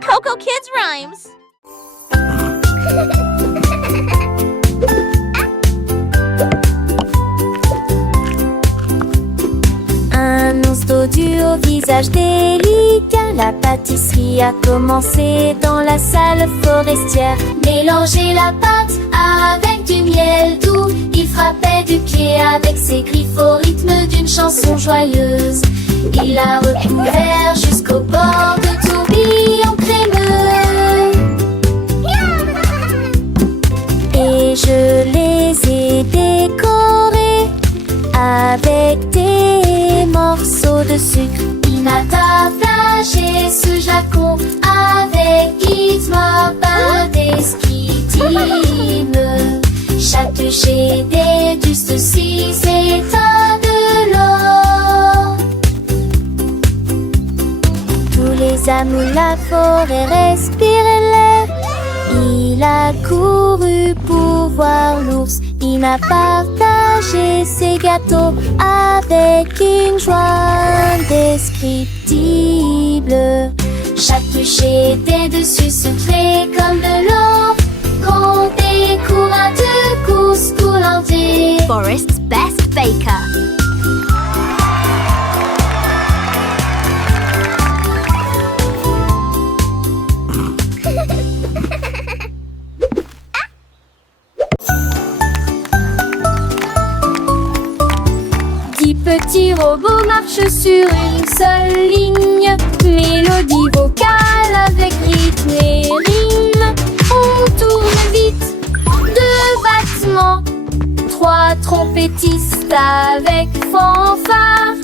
Coco Kids Rhymes. Un ours dodu au visage délicat. La pâtisserie a commencé dans la salle forestière. Mélanger la pâte avec du miel doux. Il frappait du pied avec ses griffes au rythme d'une chanson joyeuse. Il a recouvert jusqu'au bord de tourbillons crémeux. Et je les ai décorés avec des morceaux de sucre. Il m'a partagé ce flacon avec Gizmo indescriptible. Chatouché des dustes si états de l'or. Tous les amours de la forêt respiraient l'air. Il a couru pour voir l'ours. Il m'a partagé ses gâteaux avec une joie indescriptible. Chaque toucher des dessus secrets comme de l'or. Qu'on découvre à deux courses coulantiers. Forest's best baker. Petit robot marche sur une seule ligne. Mélodie vocale avec rythme et rime. On tourne vite, deux battements. Trois trompettistes avec fanfare.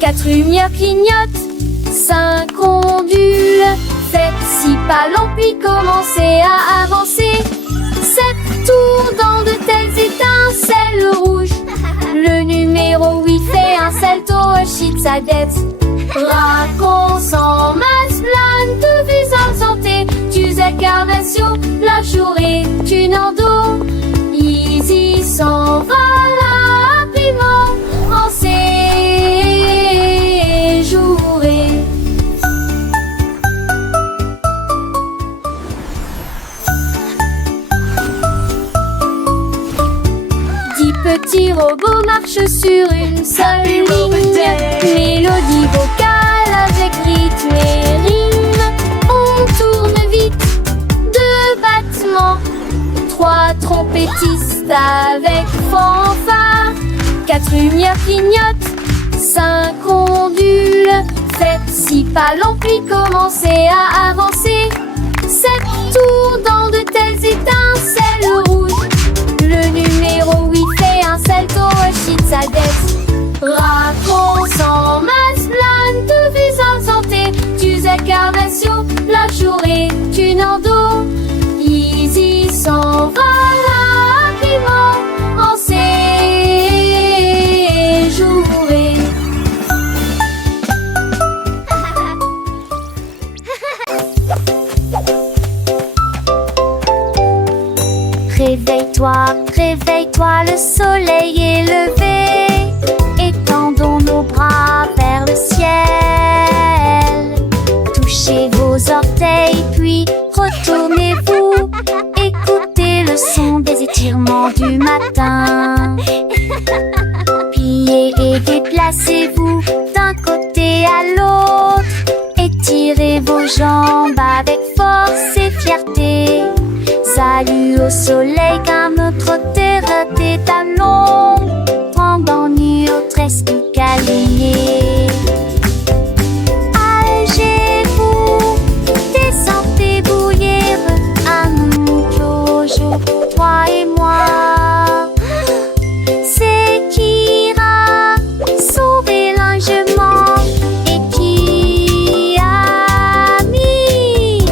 Quatre lumières clignotent, cinq ondules. Faites six pas lents puis commencez à avancer. Sept tours dans de telles étincelles rouges. Le numéro 8 fait un salto au shit sa dette. Racon sans masse plane de visage santé. Tu incarnation, la journée, tu n'endo. Easy s'en va rapidement en séjouré. Petit robot marche sur une seule ligne. Mélodie vocale avec rythme et rime. On tourne vite, deux battements. Trois trompettistes avec fanfare. Quatre lumières clignotent, cinq ondules. Faites six pas lents puis commencez à avancer. Sept tours dans de telles étincelles rouges. Le numéro 8 fait un salto au shit sa dette. Racon sans masse plane de visage santé. Tu incarnation, la journée, tu n'endo. Easy s'en va rapidement en séjouré. Réveille-toi, réveille-toi, le soleil est levé. Étendons nos bras vers le ciel. Touchez vos orteils, puis retournez-vous. Écoutez le son des étirements du matin. Pliez et déplacez-vous d'un côté à l'autre. Étirez vos jambes avec force et fierté. Salut au soleil car notre terre tes talons. Tremblant nu au tresque câliné. Allégez-vous, descendez bouillir. À nous, Jojo, toi et moi. C'est qui ira sauver l'enjement et qui a mis.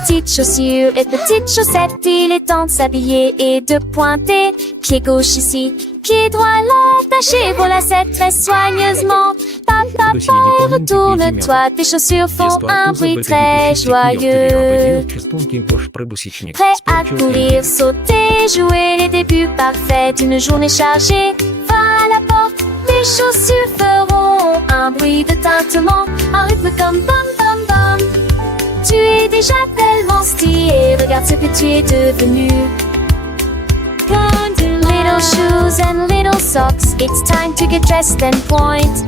petites chaussures et petites chaussettes. Il est temps de s'habiller et de pointer. Pied gauche ici, pied droit là, attachez vos lacets très soigneusement. Papa, retourne-toi, tes chaussures font un bruit très joyeux. Prêt à courir, sauter, jouer les débuts parfaits d'une journée chargée. Va à la porte, tes chaussures feront un bruit de tintement, un rythme comme bam bam bam. Tu es déjà tellement stylé, regarde ce que tu es devenu. Little shoes and little socks, it's time to get dressed and point.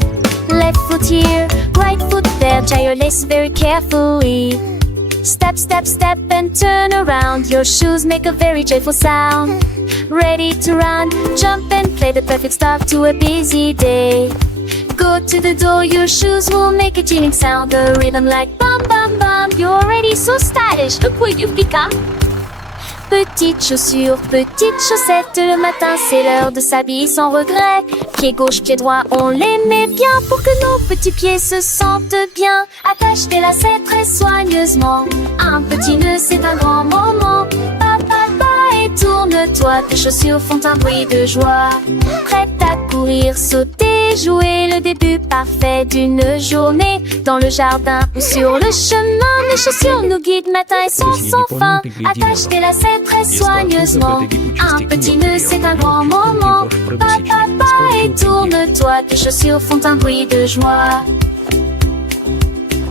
Left foot here, right foot there, tie your laces very carefully. Step, step, step and turn around, your shoes make a very joyful sound. Ready to run, jump and play, the perfect start to a busy day. Go to the door, your shoes will make a jingling sound, a rhythm like bum bum bum. You're already so stylish, look what you've become. Petites chaussures, petites chaussettes, le matin c'est l'heure de s'habiller sans regret. Pied gauche, pied droit, on les met bien pour que nos petits pieds se sentent bien. Attache tes lacets très soigneusement, un petit nœud c'est un grand moment. Papa et tourne-toi, tes chaussures font un bruit de joie. Prête à courir, sauter, jouer le début parfait d'une journée. Dans le jardin ou sur le chemin, les chaussures nous guident matin et soir sans fin. Attache tes lacets très soigneusement, un petit nœud c'est un grand moment. Papa et tourne-toi, tes chaussures font un bruit de joie.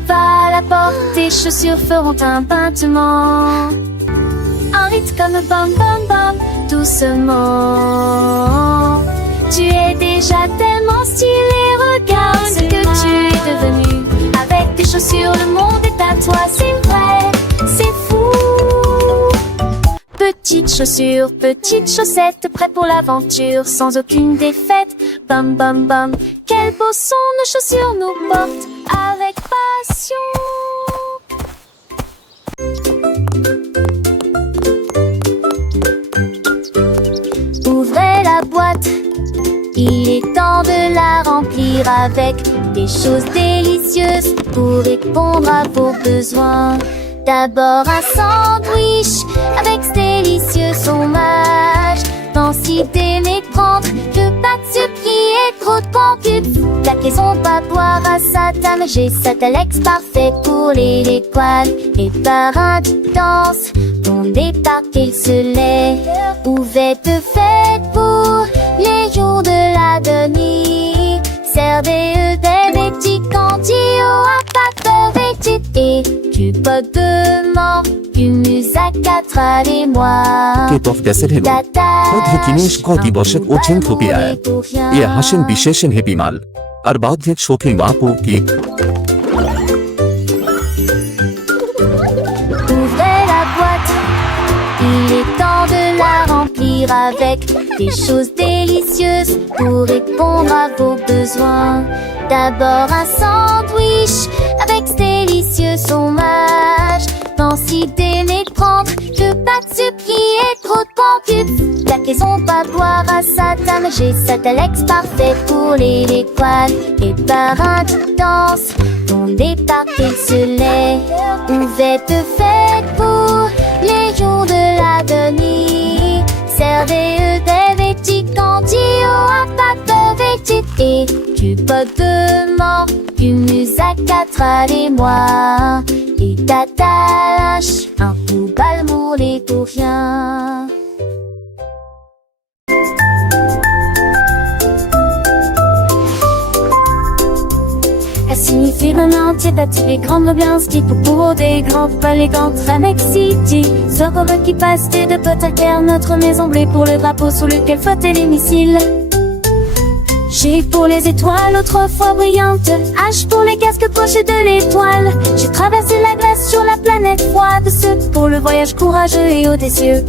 Va à la porte, tes chaussures feront un battement, un rythme comme bam bam bam, doucement. Tu es déjà tellement stylé, regarde ce que tu es devenu. Avec tes chaussures, le monde est à toi, c'est vrai, c'est fou. Petites chaussures, petites chaussettes, prêtes pour l'aventure, sans aucune défaite. Bam bam bam, quel beau son, nos chaussures nous portent avec passion. Ouvrez la boîte, il est temps de la remplir avec des choses délicieuses pour répondre à vos besoins. D'abord un sandwich avec ce délicieux fromage. Densité mais prendre que pas de sucre et trop de concubes. La caisson va boire à sa table, j'ai ça Alex parfait pour les poils. Et par un danse, on départ qu'il se lève. Ouverte faite pour les jours de la demi. Servez des petits candies au impact petit et du pot de mort. كتفتصل هذه كنيش قاضي باشد اوتشن توبيا يا هاشم بشاشن هبي مال أربعة شوكي معكو كي Ouvrez la boîte, il est temps de la remplir avec des choses délicieuses pour répondre à vos besoins. D'abord un sandwich avec ce délicieux fromage. Densité mais prendre que pas de sucre et trop de concubes. La caisson va boire à sa table, j'ai ça Alex parfait pour les poils. Et par un danse, on départ qu'il se lève. Ouverte faite pour les jours de la demi. Servez des petits candies au impact petit et du pot de mort. Du musac à travers-moi. Et t'attaches un coup balmoulé pour rien. Elle signifie vraiment entier les grandes ambiances qui pour des grands palais contre City. Sort qui passe de potes notre maison bleue pour le drapeau sous lequel flottait les missiles. G pour les étoiles autrefois brillantes, H pour les casques pochés de l'étoile. J'ai traversé la glace sur la planète froide, ce pour le voyage courageux et audacieux.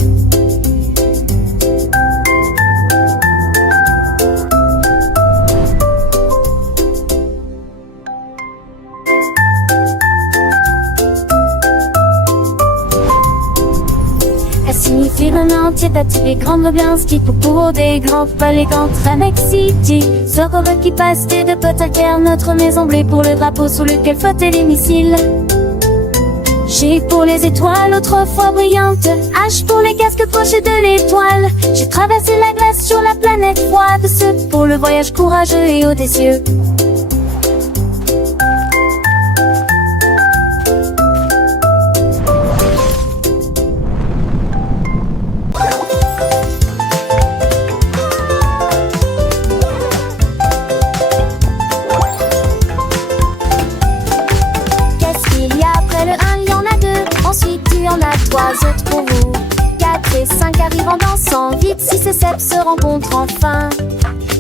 Signifie vraiment entier les grandes ambiances qui pour des grands palais contre City. Sort qui passe de potes notre maison bleue pour le drapeau sous lequel flottaient les missiles. G G pour les étoiles autrefois brillantes, H pour les casques pochés de l'étoile. J'ai traversé la glace sur la planète froide, ce pour le voyage courageux et audacieux. Ensuite il y en a 3 autres pour vous. 4 et 5 arrivent en dansant vite, 6 et 7 se rencontrent enfin.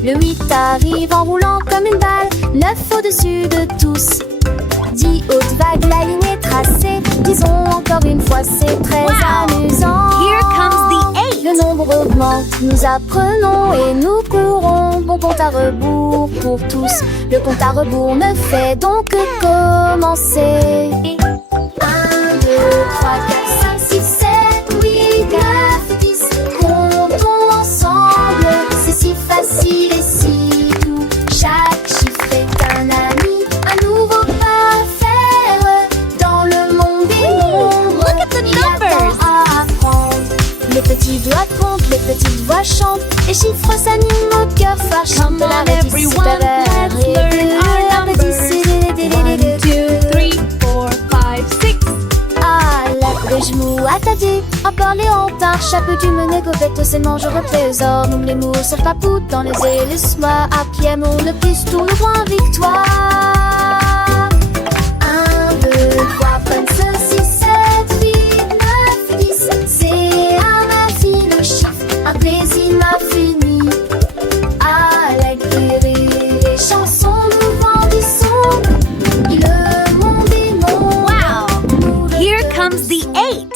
Le 8 arrive en roulant comme une balle, 9 au-dessus de tous. 10 hautes vagues, la ligne est tracée, disons encore une fois c'est très amusant. Here comes the 8. Le nombre augmente, nous apprenons et nous courons. Bon compte à rebours pour tous, le compte à rebours ne fait donc que commencer. 2, 3, 4, 5, 6, 7, 8, 9, 10. Comptons ensemble, c'est si facile et si doux. Chaque chiffre est un ami, un nouveau pas à faire. Dans le monde des nombres, Look at the il y a numbers. tant à apprendre. Les petits doigts comptent, les petites voix chantent. Les chiffres s'animent, notre cœur fâche. Come De la on, petite everyone, supérieure let's et learn de our la petite numbers. 1, 2, 3, 4, 5, 6. Ah, la genoux attardés, un par les hantards, chapeau du mené, gobette au sément, je trésor, nous les mots, sauf papou dans les hélices, moi, à pied, mon le plus, tout le point, victoire. 1, 2, 3, comme ceci, 7, 8, 9, 10, c'est à ma fille le chiffre, un plaisir m'a fini. À la guérir, les chansons nous grandissons, le monde est mon. Wow! Here comes the 8.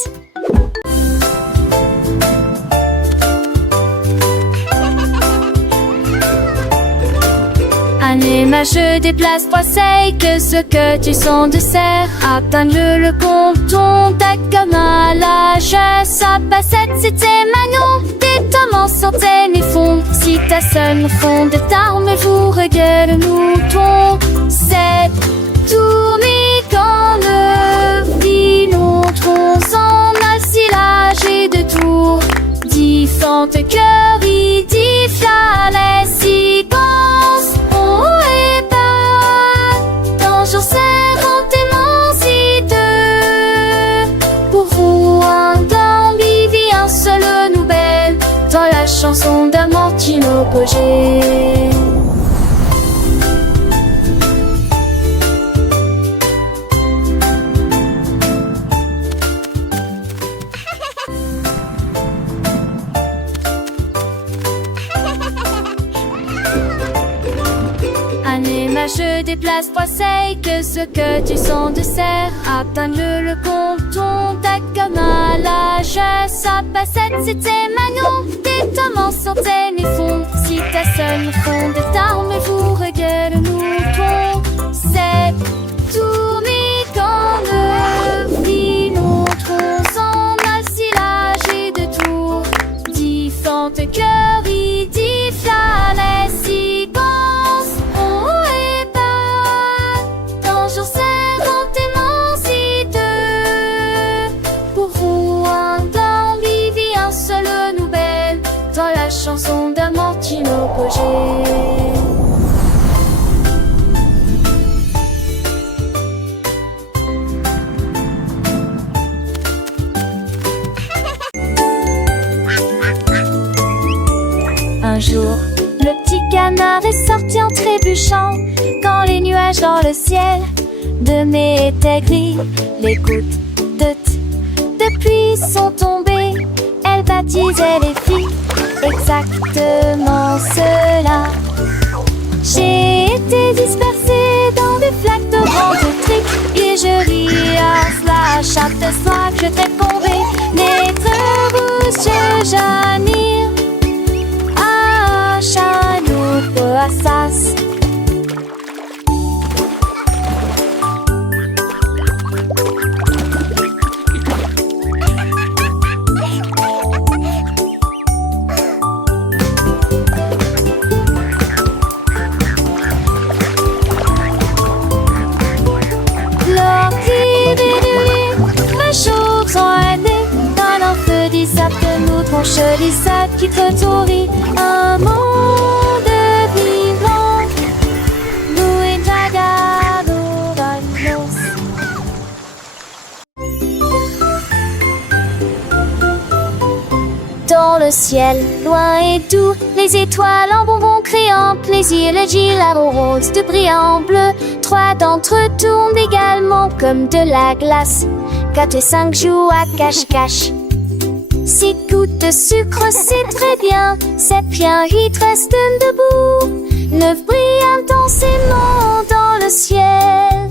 Anima, je déplace poisseille, que ce que tu sens de serre. Atteins-le, le compton, ta comme à l'âge. Sa passette, c'était Manon. Tes tomes sortaient mes fonds. Si ta sonne fond de tarme, vous regarde le mouton. C'est tourné quand le filon tronce en assilage et de tours. Différentes cœurs, il diffia les séquences. Oh et pas, toujours serrant immensité. Pour vous, un d'ambivi, un seul nouvelle. Dans la chanson d'Amortino Pogé. Anima, je déplace poisseille, que ce que tu sens de serre. Atteins-le, le compton, ta comme à l'âge. Sa passette, c'était Manon. Tes tomes sortaient mes fonds. Si ta sonne fond de tarme, vous regarde le mouton. C'est tourné quand le filon tronce en assilage et de tours. Différentes cœurs, il diffia les séquences. Oh et pas, toujours serrant immensité. Pour vous, un d'ambivi, un seul nouvelle. Dans la chanson d'Amortino Pogé. Un jour, le petit canard est sorti en trébuchant. Quand les nuages dans le ciel de mai étaient gris, les gouttes de pluie sont tombées. Elle baptisait les filles exactement cela. J'ai été dispersée dans des flaques de vent électrique et je ris à cela chaque fois que je t'ai tombé. N'être rouge, j'admire. Chanou de Assas. L'or qui brille, joli sac qui trotourit un monde vivant. Nous et Jaga, nous vaillons. Dans le ciel, loin et doux, les étoiles en bonbons créant plaisir, le gilabo rose de brillant bleu. 3 d'entre eux tournent également comme de la glace. 4 et 5 jouent à cache-cache. 6 gouttes de sucre, c'est très bien. 7 bien, 8 restent debout. 9 brillent intensément dans le ciel.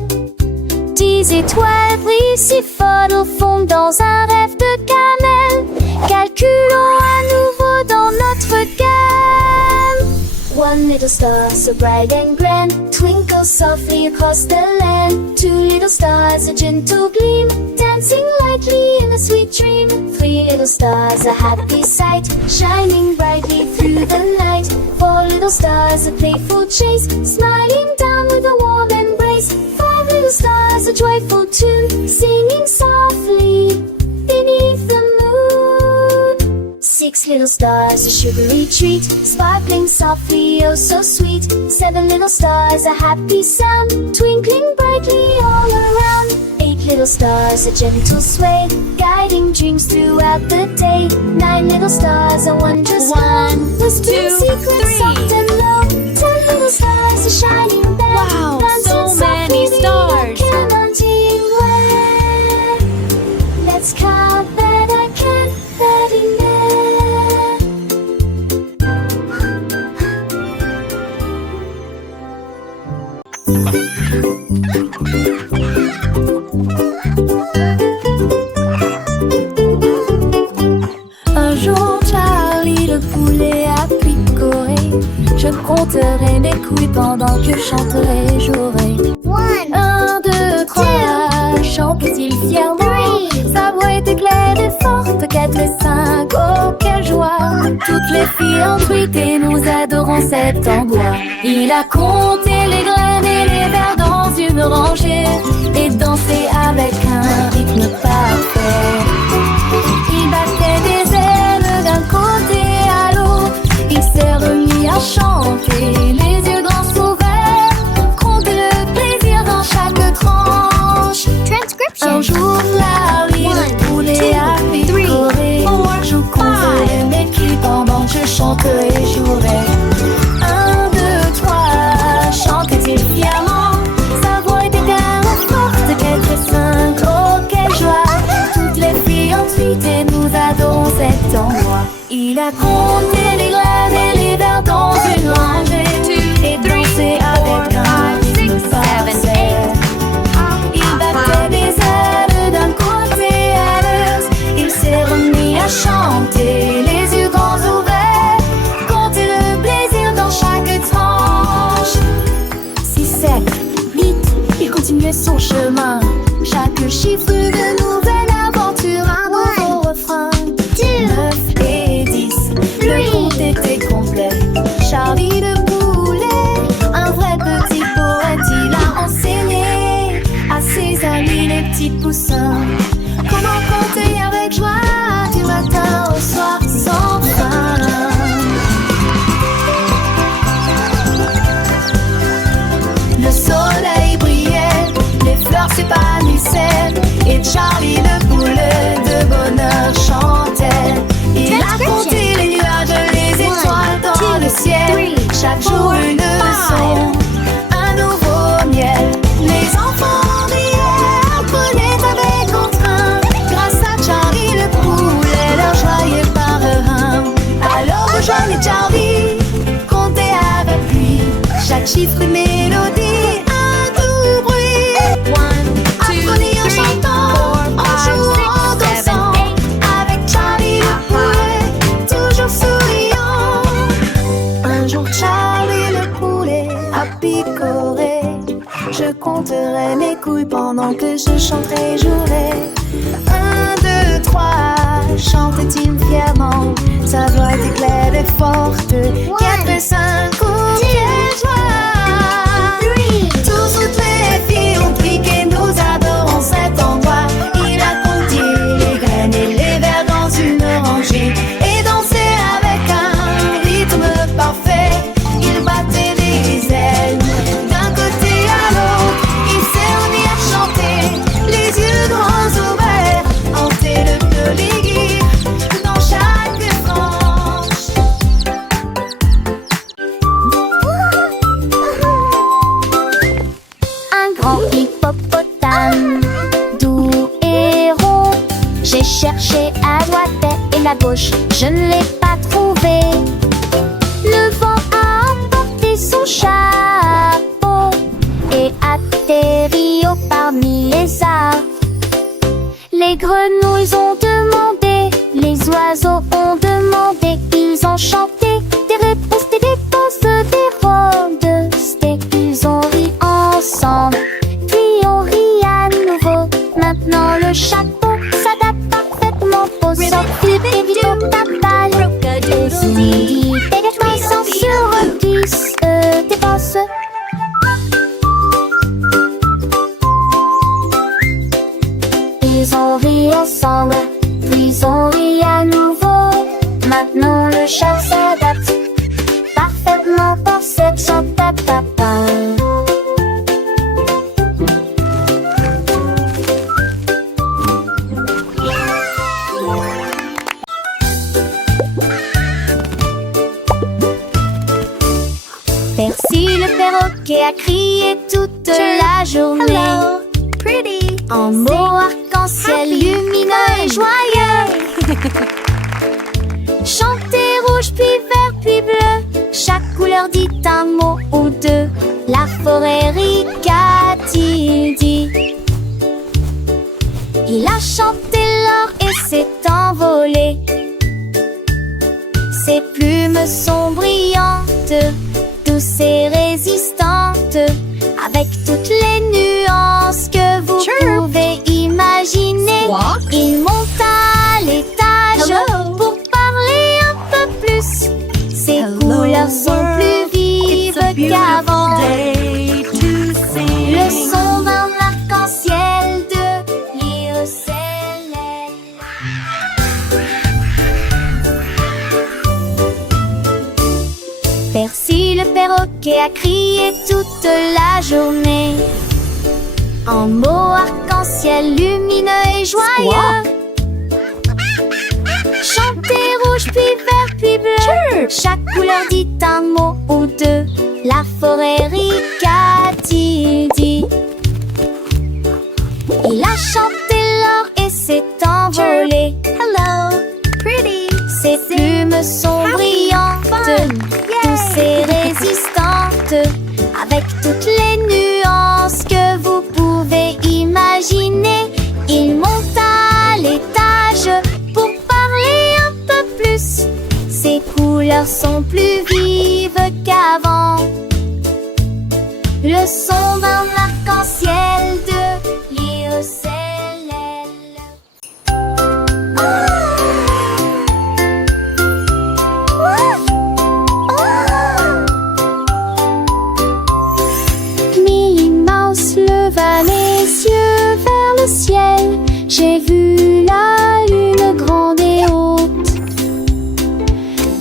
10 étoiles brillent si fort au fond dans un rêve de cannelle. Calculons à nouveau dans notre gamme. 1 little star so bright and grand twinkles softly across the land. 2 little stars, a gentle gleam, dancing lightly in a sweet dream. 3 little stars, a happy sight, shining brightly through the night. 4 little stars, a playful chase, smiling down with a warm embrace. 5 little stars, a joyful tune, singing softly beneath the moon. 6 little stars, a sugary treat, sparkling softly, oh so sweet. 7 little stars, a happy sound, twinkling brightly all around. 8 little stars, a gentle sway, guiding dreams throughout the day. 9 little stars, a wondrous one, whispering secrets soft and low. 10 little stars, a shining bell, Wow, dancing so many softly, stars. canting where. Let's count that I can, that in there. Un jour, Charlie le poulet a picoré. Je compterai mes couilles pendant que je chanterai, jouerai. 1, 2, 3, chante-t-il fièrement. Sa voix était claire et forte. 4 et 5, oh quelle joie. Toutes les filles en truite et nous adorons cet endroit. Il a compté les graines et les vers dans une rangée et dansé avec un rythme parfait. Il battait des ailes d'un côté à l'autre. Il s'est remis à chanter, les yeux grands ouverts. Compte le plaisir dans chaque tranche. Un jour, Larry, le poulet a picoré. Je compterai mes culs pendant que je chanterai et jouerai. 1, 2, 3, chantait-il fièrement. Sa voix était claire et forte. 4 et 5, oh quelle joie. Toutes les filles ensuite et nous adorons cet endroit. Il a compté les graines et les vers dans une rangée et dansé avec un rythme parfait. Il battait des ailes d'un côté à l'autre. Il s'est remis à chanter, les yeux grands ouverts. Compter le plaisir dans chaque tranche. 6, 7, 8, il continuait son chemin. Chaque chiffre de nouvelle aventure, un nouveau refrain. 9 et 10, le compte était complet. Charlie le poulet, un vrai petit poète, il a enseigné à ses amis les petits poussins comment compter avec joie du matin au soir sans fin. Le soleil brillait, les fleurs s'épanouissaient et Charlie le poulet de bonheur chantait. Il a compté les nuages, les étoiles dans le ciel. Chaque jour une leçon, un nouveau miel. Les enfants riaient, apprenaient avec entrain. Grâce à Charlie le poulet, leur joie est par un. Alors rejoignez Charlie, comptez avec lui. Chaque chiffre une mélodie, un doux bruit. Apprenez en chantant, en jouant, en dansant. Avec Charlie le poulet, toujours souriant. Un jour Charlie le poulet a picoré. Je compterai mes couilles pendant que je chanterai et jouerai. 1, 2, 3, chantait-il fièrement. Sa voix était claire et forte. 4 et 5, oh quelle joie. Toutes les filles ont piqué, nous adorons cet endroit. Il a compté les graines et les vers dans une rangée et dans grand hippopotame, doux et rond. J'ai cherché à droite et à gauche, je ne l'ai pas trouvé. Le vent a emporté son chapeau et atterri au parmi les arbres. Les grenouilles ont demandé, les oiseaux ont demandé, ils ont chanté des réponses, des rôdes, ils ont ri ensemble, puis on rit à nouveau. Maintenant le chapeau s'adapte parfaitement au sortir des vidéos tapales. Et si des sans sur 10 dépense. Ils ont ri ensemble, puis on rit à nouveau. Maintenant le chat s'adapte parfaitement pour cette chantata. Percy le perroquet a crié toute la journée. Hello, pretty. En mots arc-en-ciel lumineux et joyeux. Chantez rouge puis vert puis bleu, chaque couleur dit un mot ou deux. La forêt rica-t-il dit. Il a chanté l'or et s'est envolé. Ses plumes sont brillantes, douces et résistantes, avec toutes les nuances que vous pouvez imaginer. Squawk. Il monte à l'étage Hello. pour parler un peu plus. Ses couleurs sont plus vives qu'avant. Le son d'un arc-en-ciel de l'Irocélène. Percy le perroquet a crié toute la journée. En mots arc-en-ciel lumineux et joyeux. Chantez rouge puis vert puis bleu, chaque couleur dit un mot ou deux. La forêt rica-t-il dit. Il a chanté l'or et s'est envolé. Hello, pretty. Ses plumes sont brillantes, douces et résistantes, avec toutes les nuances que vous pouvez imaginer. Il monte à l'étage pour parler un peu plus. Ses couleurs sont plus vives qu'avant. Le son d'un arc-en-ciel de l'Irocélène. Minnie Mouse leva les yeux vers le ciel. J'ai vu la lune grande et haute.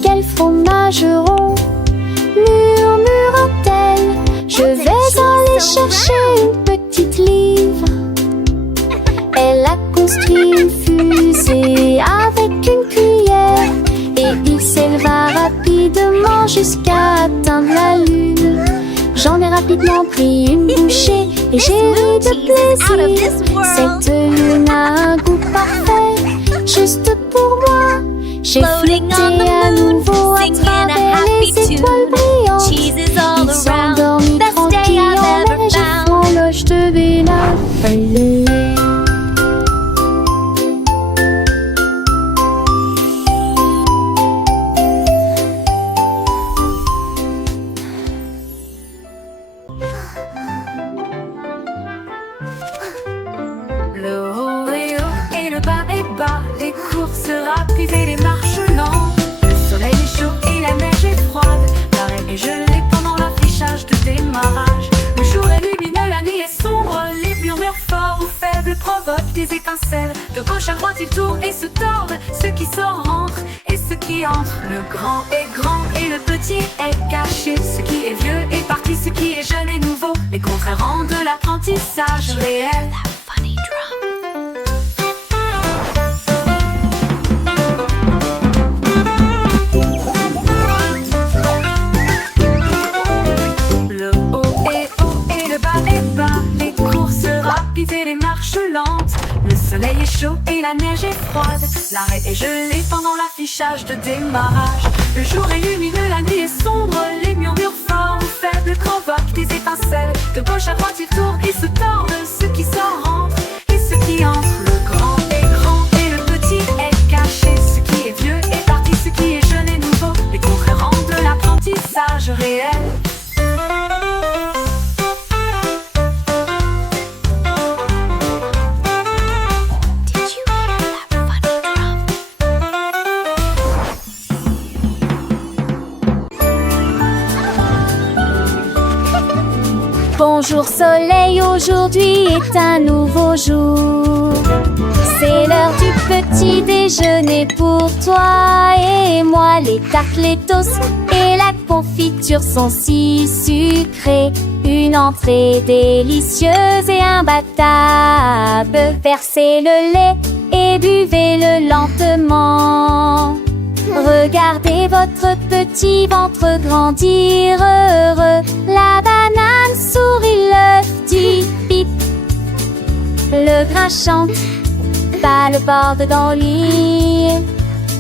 Quel fromage rond, murmura-t-elle. Je vais aller chercher une petite livre. Elle a construit une fusée avec une cuillère et il s'éleva rapidement jusqu'à atteindre la lune. J'en ai rapidement pris une bouchée et j'ai ri de plaisir. Cette lune a un goût parfait, juste pour moi. J'ai Floating flotté on the à moon, nouveau à singing a travers happy les tune. étoiles brillantes. Cheese is all Ils around, s'endorment best day tranquilles I've en ever neige found. en loge de Béla. Le haut est haut et le bas est bas, les courses rapides et les marches lentes. Le soleil est chaud et la neige est froide, l'arrêt est gelé pendant l'affichage de démarrage. Le jour est lumineux, la nuit est sombre, les murmures forts ou faibles provoquent des étincelles. De gauche à droite ils tournent et se tordent, ceux qui sortent rentrent et ceux qui entrent. Le grand est grand et le petit est caché, ce qui est vieux est parti, ce qui est jeune est nouveau. Les contraires rendent l'apprentissage réel. Le haut est haut et le bas est bas, les chaud et la neige est froide. L'arrêt est gelé pendant l'affichage de démarrage. Le jour est lumineux, la nuit est sombre. Les murmures forts ou faibles provoquent des étincelles. De gauche à droite, ils tournent et se tordent. Ceux qui s'en rentrent et ceux qui entrent. Le grand est grand et le petit est caché. Ce qui est vieux est parti, ce qui est jeune est nouveau. Les concurrents de l'apprentissage réel. Bonjour soleil, aujourd'hui est un nouveau jour. C'est l'heure du petit déjeuner pour toi et moi. Les tartes, les toasts et la confiture sont si sucrés. Une entrée délicieuse et imbattable. Versez le lait et buvez-le lentement. Regardez votre petit ventre grandir heureux. La banane sourit, l'œuf dit pip. Le grain chante, pas le borde dans le lit.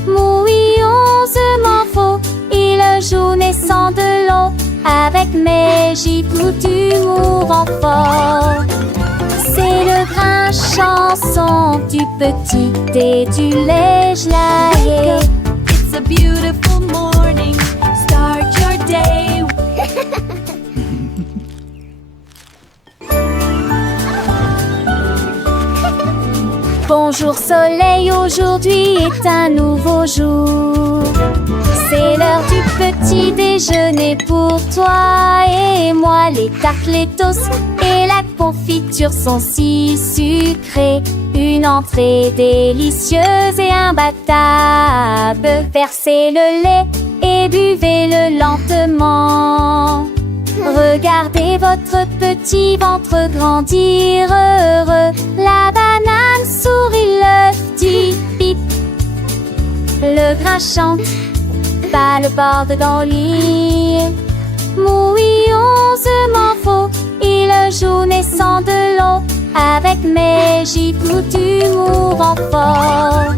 Mouillonsement faux, il joue naissant de l'eau. Avec mes gifles d'humour en fort. C'est le grain chanson du petit et du lait gelé. It's a beautiful morning. Start your day. Bonjour soleil, aujourd'hui est un nouveau jour. C'est l'heure du petit déjeuner pour toi et moi. Les tartes, les toasts et la confiture sont si sucrés. Une entrée délicieuse et imbattable. Versez le lait et buvez-le lentement. Regardez votre petit ventre grandir heureux. La banane sourit, l'œuf dit pip. Le grain chante, pas le borde dans le lit. Mouillonsement faux, il joue naissant de l'eau. Avec mes gifles d'humour en fort.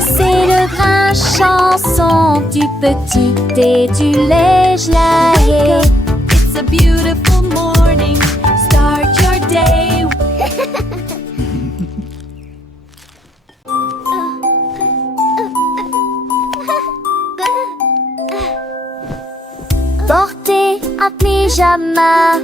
C'est le grain chanson du petit et du lait gelé. It's a beautiful morning. Start your day. Portez un pyjama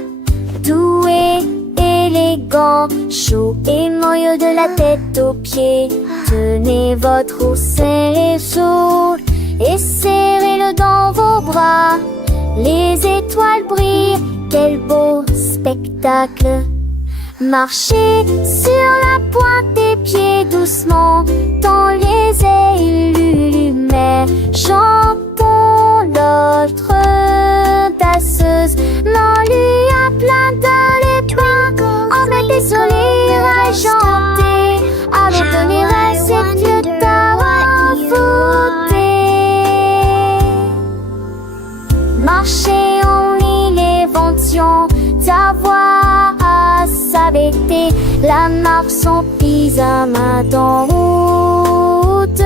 doux et élégant, chaud et moelleux de la tête aux pieds. Tenez votre oursin chaud et serrez-le dans vos bras. Les étoiles brillent, quel beau spectacle. Marchez sur la pointe des pieds doucement dans les ailes lumières. Chantons notre danseuse. L'on lui a plein dans les bains. On met des sourires à chanter. Allons donner à cette vieux marcher en lit l'évention, ta voix à s'abaisser, la marque son pyjama en route,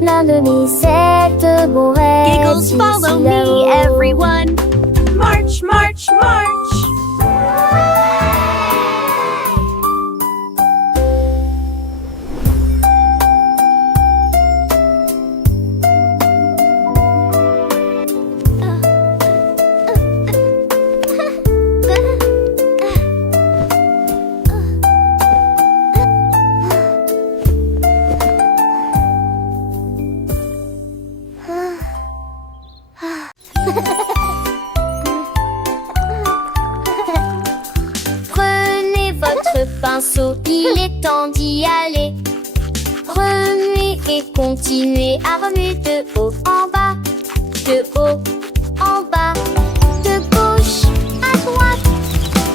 l'un de cette beau rêve. Giggles, follow me, everyone. March, march, march. Prenez votre pinceau, il est temps d'y aller. Remuez et continuez à remuer de haut en bas, de haut en bas, de gauche à droite.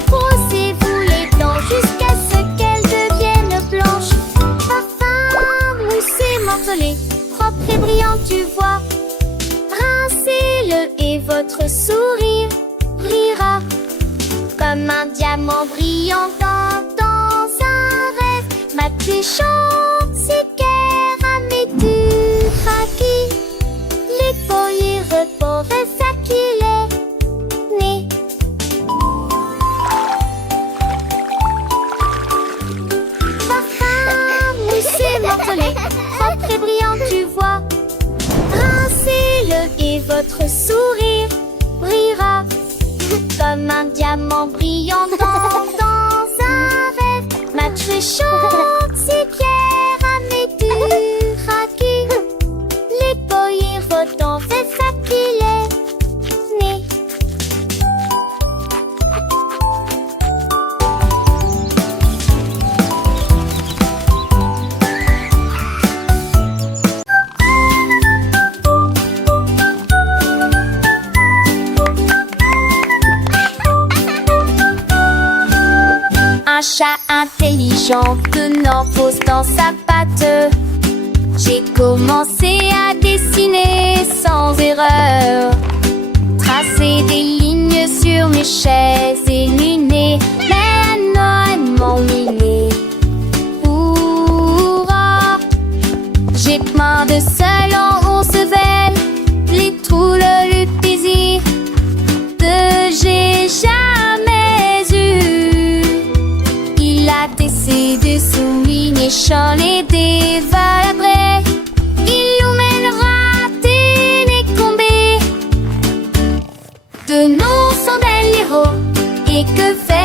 Brossez-vous les dents jusqu'à ce qu'elles deviennent blanches. Parfum, moussé, morcelé, propre et brillant, tu vois. Rincez-le et votre sourire brillera comme un diamant brillant dans un rêve. Ma plus chante Notre sourire brillera comme un diamant brillant dans un rêve. Match chante ses pierres à mes duraki. Les boyers votant fait faciler. Né. Un chat intelligent tenant pose dans sa patte. J'ai commencé à dessiner sans erreur, tracer des lignes sur mes chaises et luner. Maintenant elles m'ennuient. Pourra j'ai plein de seul en 11 belles. Les trous le plaisir que j'ai jamais eu. Il a tessé de souligner champs les dévalabrer. Il nous mènera décombés de nos sont belles héros. Et que fait